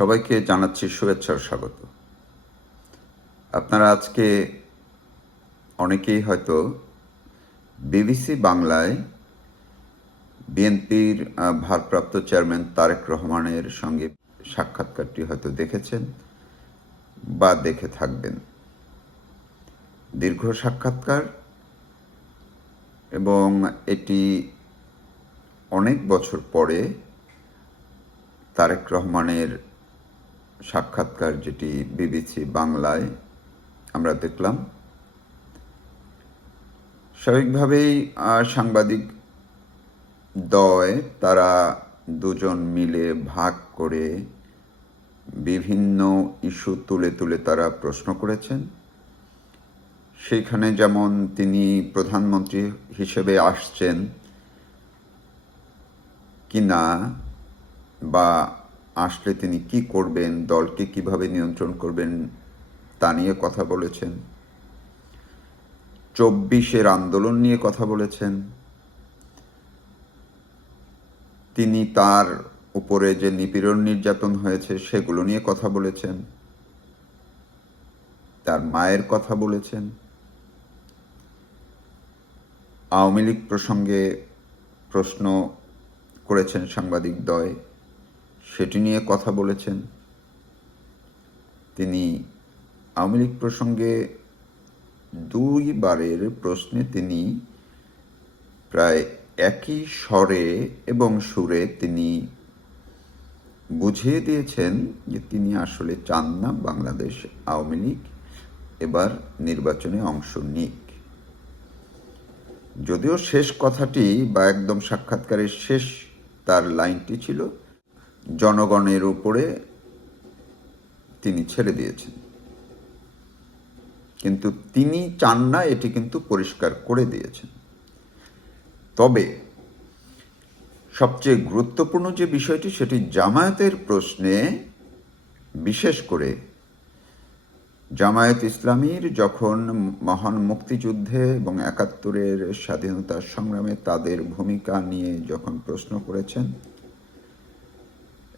সবাইকে জানাচ্ছি শুভেচ্ছা স্বাগত। আপনারা আজকে অনেকেই হয়তো বিবিসি বাংলায় বিএনপির ভারপ্রাপ্ত চেয়ারম্যান তারেক রহমানের সঙ্গে সাক্ষাৎকারটি হয়তো দেখেছেন বা দেখে থাকবেন। দীর্ঘ সাক্ষাৎকার এবং এটি অনেক বছর পরে তারেক রহমানের সাক্ষাৎকার যেটি বিবিসি বাংলায় আমরা দেখলাম। স্বাভাবিকভাবেই সাংবাদিক দয় তারা দুজন মিলে ভাগ করে বিভিন্ন ইস্যু তুলে তুলে তারা প্রশ্ন করেছেন। সেইখানে যেমন তিনি প্রধানমন্ত্রী হিসেবে আসছেন কিনা বা আসলে তিনি কি করবেন, দলকে কীভাবে নিয়ন্ত্রণ করবেন, তা নিয়ে কথা বলেছেন। চব্বিশের আন্দোলন নিয়ে কথা বলেছেন। তিনি তার উপরে যে নিপীড়ন নির্যাতন হয়েছে, সেগুলো নিয়ে কথা বলেছেন। তার মায়ের কথা বলেছেন। আওয়ামী লীগ প্রসঙ্গে প্রশ্ন করেছেন সাংবাদিক দয়। সেটি নিয়ে কথা বলেছেন। তিনি আওয়ামী লীগ প্রসঙ্গে দুইবারের প্রশ্নে তিনি প্রায় একই স্বরে এবং সুরে তিনি বুঝিয়ে দিয়েছেন যে তিনি আসলে চান না বাংলাদেশ আওয়ামী লীগ এবার নির্বাচনে অংশ নিক। যদিও শেষ কথাটি বা একদম সাক্ষাৎকারের শেষ তার লাইনটি ছিল জনগণের উপরে তিনি ছেড়ে দিয়েছেন। কিন্তু তিনি চান না এটি কিন্তু পরিষ্কার করে দিয়েছেন। তবে সবচেয়ে গুরুত্বপূর্ণ যে বিষয়টি, সেটি জামায়াতের প্রশ্নে বিশেষ করে জামায়াত ইসলামীর যখন মহান মুক্তিযুদ্ধে এবং একাত্তরের স্বাধীনতা সংগ্রামে তাদের ভূমিকা নিয়ে যখন প্রশ্ন করেছেন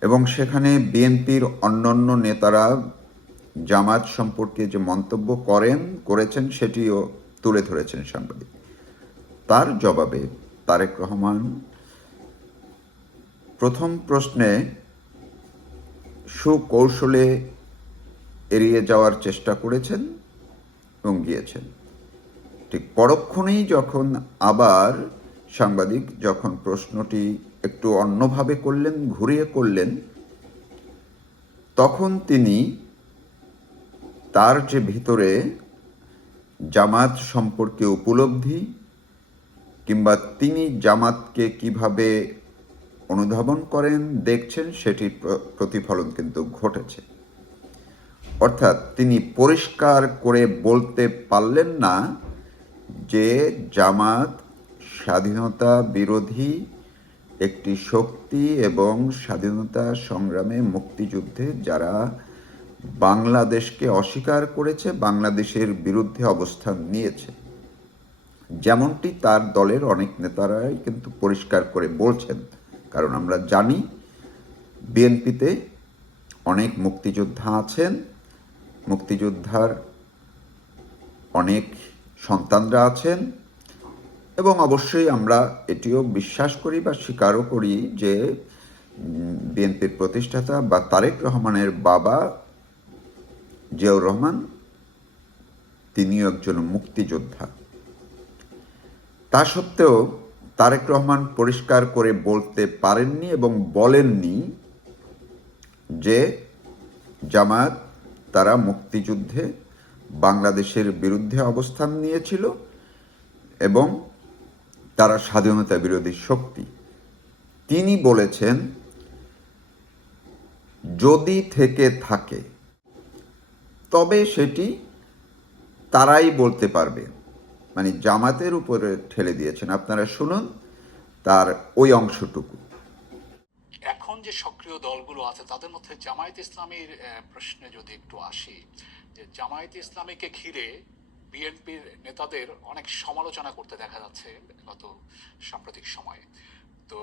এবং সেখানে বিএনপির অন্যান্য নেতারা জামাত সম্পর্কে যে মন্তব্য করেন, করেছেন সেটিও তুলে ধরেছেন সাংবাদিক। তার জবাবে তারেক রহমান, প্রথম প্রশ্নে সুকৌশলে এড়িয়ে যাওয়ার চেষ্টা করেছেন এবং গিয়েছেন। ঠিক পরক্ষণেই যখন আবার সাংবাদিক যখন প্রশ্নটি একটু অন্যভাবে করলেন, ঘুরিয়ে করলেন, তখন তিনি তার যে ভিতরে জামাত সম্পর্কে উপলব্ধি কিংবা তিনি জামাতকে কীভাবে অনুধাবন করেন, দেখছেন, সেটির প্রতিফলন কিন্তু ঘটেছে। অর্থাৎ তিনি পরিষ্কার করে বলতে পারলেন না যে জামাত স্বাধীনতা বিরোধী একটি শক্তি এবং স্বাধীনতা সংগ্রামে মুক্তিযুদ্ধে যারা বাংলাদেশকে অস্বীকার করেছে, বাংলাদেশের বিরুদ্ধে অবস্থান নিয়েছে। যেমনটি তার দলের অনেক নেতারাই কিন্তু পরিষ্কার করে বলছেন, কারণ আমরা জানি বিএনপিতে অনেক মুক্তিযোদ্ধা আছেন, মুক্তিযোদ্ধার অনেক সন্তানরা আছেন এবং অবশ্যই আমরা এটিও বিশ্বাস করি বা স্বীকারও করি যে বিএনপির প্রতিষ্ঠাতা বা তারেক রহমানের বাবা জিয়াউর রহমান, তিনিও একজন মুক্তিযোদ্ধা। তা সত্ত্বেও তারেক রহমান পরিষ্কার করে বলতে পারেননি এবং বলেননি যে, জামায়াত তারা মুক্তিযুদ্ধে বাংলাদেশের বিরুদ্ধে অবস্থান নিয়েছিল এবং তারা স্বাধীনতা বিরোধী শক্তি। তিনি বলেছেন, যদি থেকে থাকে, তবে সেটি তারাই বলতে পারবে। মানে জামাতের উপরে ঠেলে দিয়েছেন। আপনারা শুনুন তার ওই অংশটুকু। এখন যে সক্রিয় দলগুলো আছে, তাদের মধ্যে জামায়াত ইসলামীর প্রশ্নে যদি একটু আসি, যে জামায়াত ইসলামীকে ঘিরে বিএনপির নেতাদের অনেক সমালোচনা করতে দেখা যাচ্ছে গত সাম্প্রতিক সময়ে। তো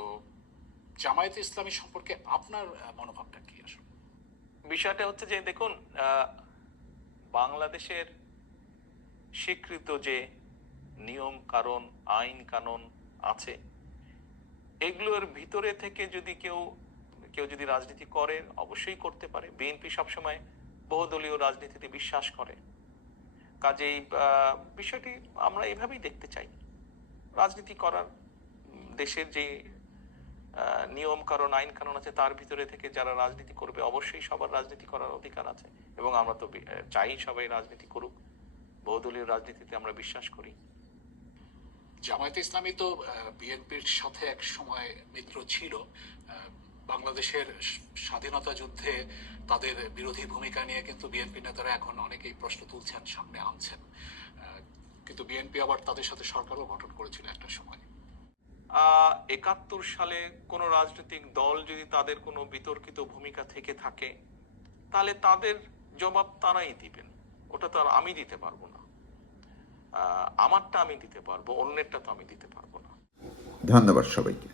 জামায়াত ইসলামী সম্পর্কে আপনার মনোভাবটা কি আসলে? বিষয়টা হচ্ছে যে, দেখুন বাংলাদেশের স্বীকৃত যে নিয়ম, কারণ, আইন, কানুন আছে, এগুলোর ভিতরে থেকে যদি কেউ কেউ যদি রাজনীতি করে, অবশ্যই করতে পারে। বিএনপি সবসময় বহুদলীয় রাজনীতিতে বিশ্বাস করে। কাজেই বিষয়টি আমরা এভাবেই দেখতে চাই। রাজনীতি করার দেশের যে নিয়ম কারণ আইন কানুন আছে, তার ভিতরে থেকে যারা রাজনীতি করবে, অবশ্যই সবার রাজনীতি করার অধিকার আছে। এবং আমরা তো চাই সবাই রাজনীতি করুক। বহুদলীয় রাজনীতিতে আমরা বিশ্বাস করি। জামায়াতে ইসলামী তো বিএনপির সাথে এক সময় মিত্র ছিল। বাংলাদেশের স্বাধীনতা যুদ্ধে তাদের বিরোধী ভূমিকা নিয়ে কিন্তু বিএনপি নেতারা এখন অনেকেই প্রশ্ন তুলছেন সামনে আনছেন। কিন্তু বিএনপি আবার তাদের সাথে সরকারও গঠন করেছিল একটা সময়। একাত্তর সালে কোনো রাজনৈতিক দল যদি তাদের কোনো বিতর্কিত ভূমিকা থেকে থাকে তাহলে তাদের জবাব তারাই দিবেন। ওটা তো আর আমি দিতে পারব না। আমারটা আমি দিতে পারব অন্যেরটা তো আমি দিতে পারব না। ধন্যবাদ সবাইকে।